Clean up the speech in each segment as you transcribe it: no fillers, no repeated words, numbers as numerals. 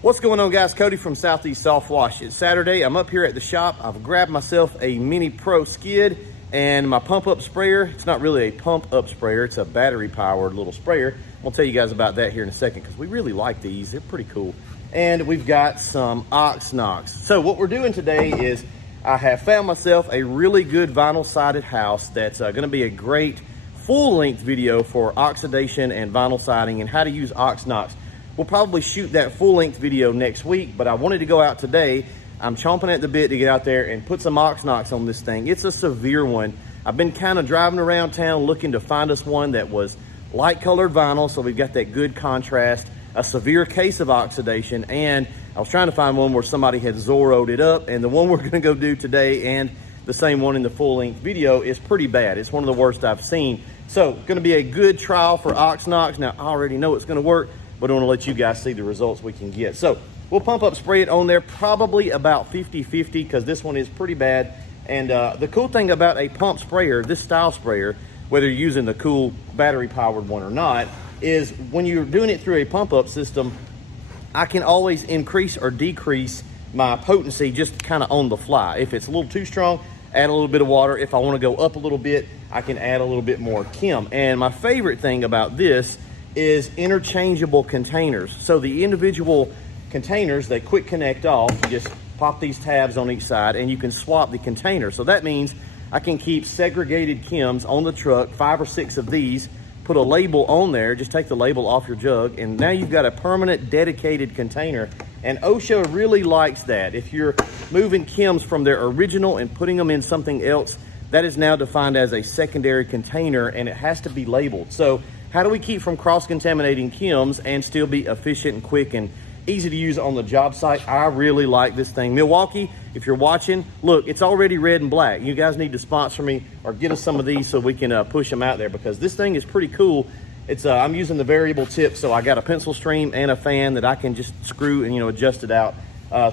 What's going on, guys? Cody from Southeast Softwash. It's Saturday. I'm up here at the shop. I've grabbed myself a Mini Pro skid and my pump up sprayer. It's not really a pump up sprayer, it's a battery powered little sprayer. I'll tell you guys about that here in a second because we really like these. They're pretty cool. And we've got some Oxnox. So what we're doing today is I have found myself a really good vinyl sided house that's going to be a great full length video for oxidation and vinyl siding and how to use Oxnox. We'll probably shoot that full-length video next week, but I wanted to go out today. I'm chomping at the bit to get out there and put some Oxnox on this thing. It's a severe one. I've been kind of driving around town looking to find us one that was light-colored vinyl, so we've got that good contrast, a severe case of oxidation, and I was trying to find one where somebody had Zorro'd it up, and the one we're going to go do today and the same one in the full-length video is pretty bad. It's one of the worst I've seen. So, going to be a good trial for Oxnox. Now, I already know it's going to work, but I want to let you guys see the results we can get. So we'll pump up spray it on there probably about 50-50 because this one is pretty bad. And the cool thing about a pump sprayer, this style sprayer, whether you're using the cool battery powered one or not, is when you're doing it through a pump up system, I can always increase or decrease my potency just kind of on the fly. If it's a little too strong, add a little bit of water. If I want to go up a little bit, I can add a little bit more chem. And my favorite thing about this is interchangeable containers. So the individual containers, they quick connect off. You just pop these tabs on each side and you can swap the container. So that means I can keep segregated chems on the truck, 5 or 6 of these, put a label on there, just take the label off your jug, and now you've got a permanent dedicated container. And OSHA really likes that. If you're moving chems from their original and putting them in something else, that is now defined as a secondary container and it has to be labeled. So how do we keep from cross-contaminating chems and still be efficient and quick and easy to use on the job site? I really like this thing. Milwaukee, if you're watching, look, it's already red and black. You guys need to sponsor me or get us some of these so we can push them out there because this thing is pretty cool. It's I'm using the variable tip, so I got a pencil stream and a fan that I can just screw and adjust it out.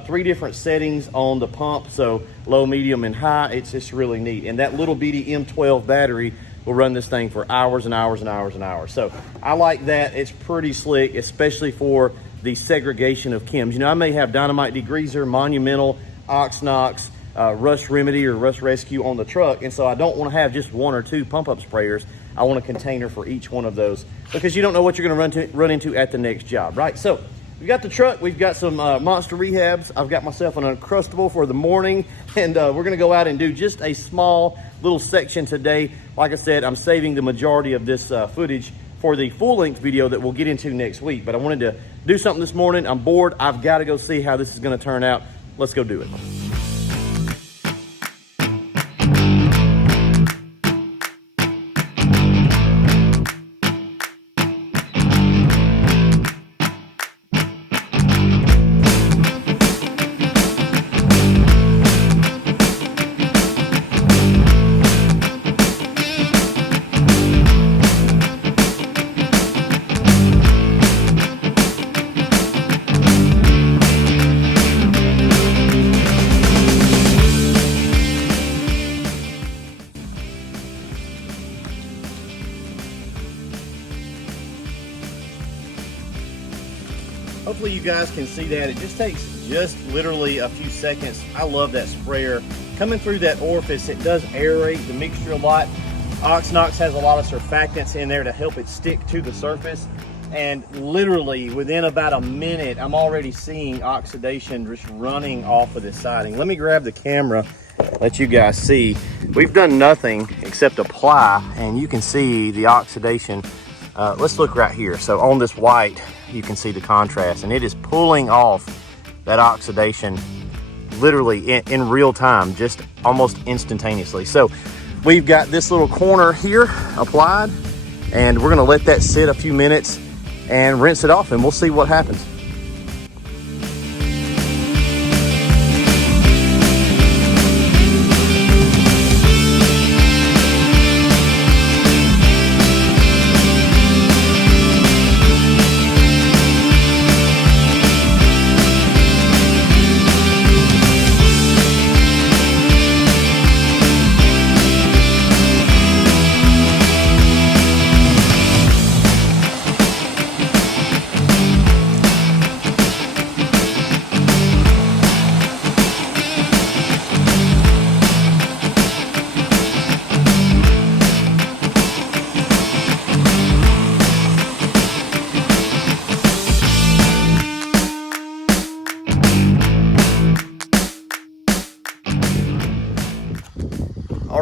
3 different settings on the pump, so low, medium, and high. It's just really neat. And that little bitty M12 battery will run this thing for hours and hours and hours and hours. So I like that. It's pretty slick, especially for the segregation of chems. I may have Dynamite Degreaser, Monumental, Oxnox, Rust Remedy, or Rust Rescue on the truck, and so I don't want to have just 1 or 2 pump-up sprayers. I want a container for each one of those because you don't know what you're going to run into at the next job, right? So we've got the truck, we've got some monster rehabs. I've got myself an Uncrustable for the morning, and we're going to go out and do just a small little section today. Like I said, I'm saving the majority of this footage for the full-length video that we'll get into next week, but I wanted to do something this morning. I'm bored. I've got to go see how this is going to turn out. Let's go do it. Hopefully you guys can see that. It just takes literally a few seconds. I love that sprayer. Coming through that orifice, it does aerate the mixture a lot. Oxnox has a lot of surfactants in there to help it stick to the surface. And literally within about a minute, I'm already seeing oxidation just running off of this siding. Let me grab the camera, let you guys see. We've done nothing except apply, and you can see the oxidation. Let's look right here. So on this white, you can see the contrast, and it is pulling off that oxidation literally in real time, just almost instantaneously. So we've got this little corner here applied, and we're gonna let that sit a few minutes and rinse it off, and we'll see what happens.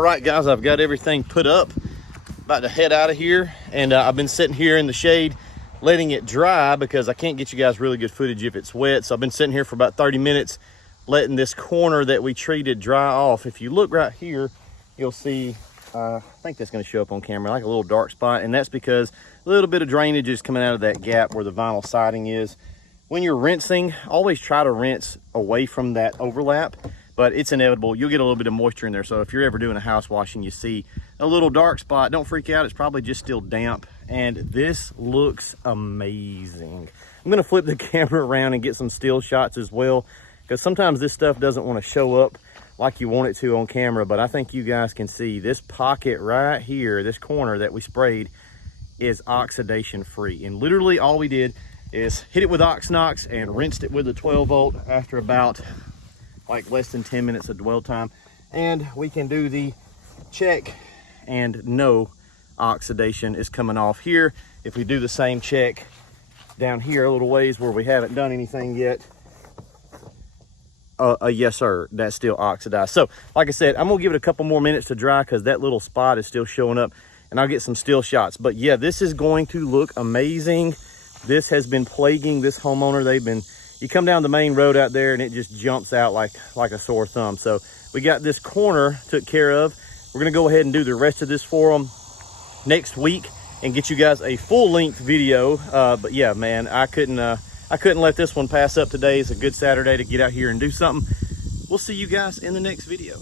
right, guys, I've got everything put up, about to head out of here, and I've been sitting here in the shade letting it dry because I can't get you guys really good footage if it's wet. So I've been sitting here for about 30 minutes letting this corner that we treated dry off. If you look right here, you'll see, I think that's going to show up on camera, like a little dark spot, and that's because a little bit of drainage is coming out of that gap where the vinyl siding is. When you're rinsing, always try to rinse away from that overlap, but it's inevitable. You'll get a little bit of moisture in there. So if you're ever doing a house wash and you see a little dark spot, don't freak out. It's probably just still damp, and this looks amazing. I'm going to flip the camera around and get some still shots as well, because sometimes this stuff doesn't want to show up like you want it to on camera, but I think you guys can see this pocket right here, this corner that we sprayed is oxidation free. And literally all we did is hit it with Oxnox and rinsed it with a 12 volt after about like less than 10 minutes of dwell time. And we can do the check and no oxidation is coming off here. If we do the same check down here a little ways where we haven't done anything yet, yes sir, that's still oxidized. So like I said, I'm gonna give it a couple more minutes to dry because that little spot is still showing up, and I'll get some still shots. But yeah, this is going to look amazing. This has been plaguing this homeowner. You come down the main road out there and it just jumps out like a sore thumb. So we got this corner took care of. We're gonna go ahead and do the rest of this for them next week and get you guys a full length video. But yeah, man, I couldn't let this one pass up today. It's a good Saturday to get out here and do something. We'll see you guys in the next video.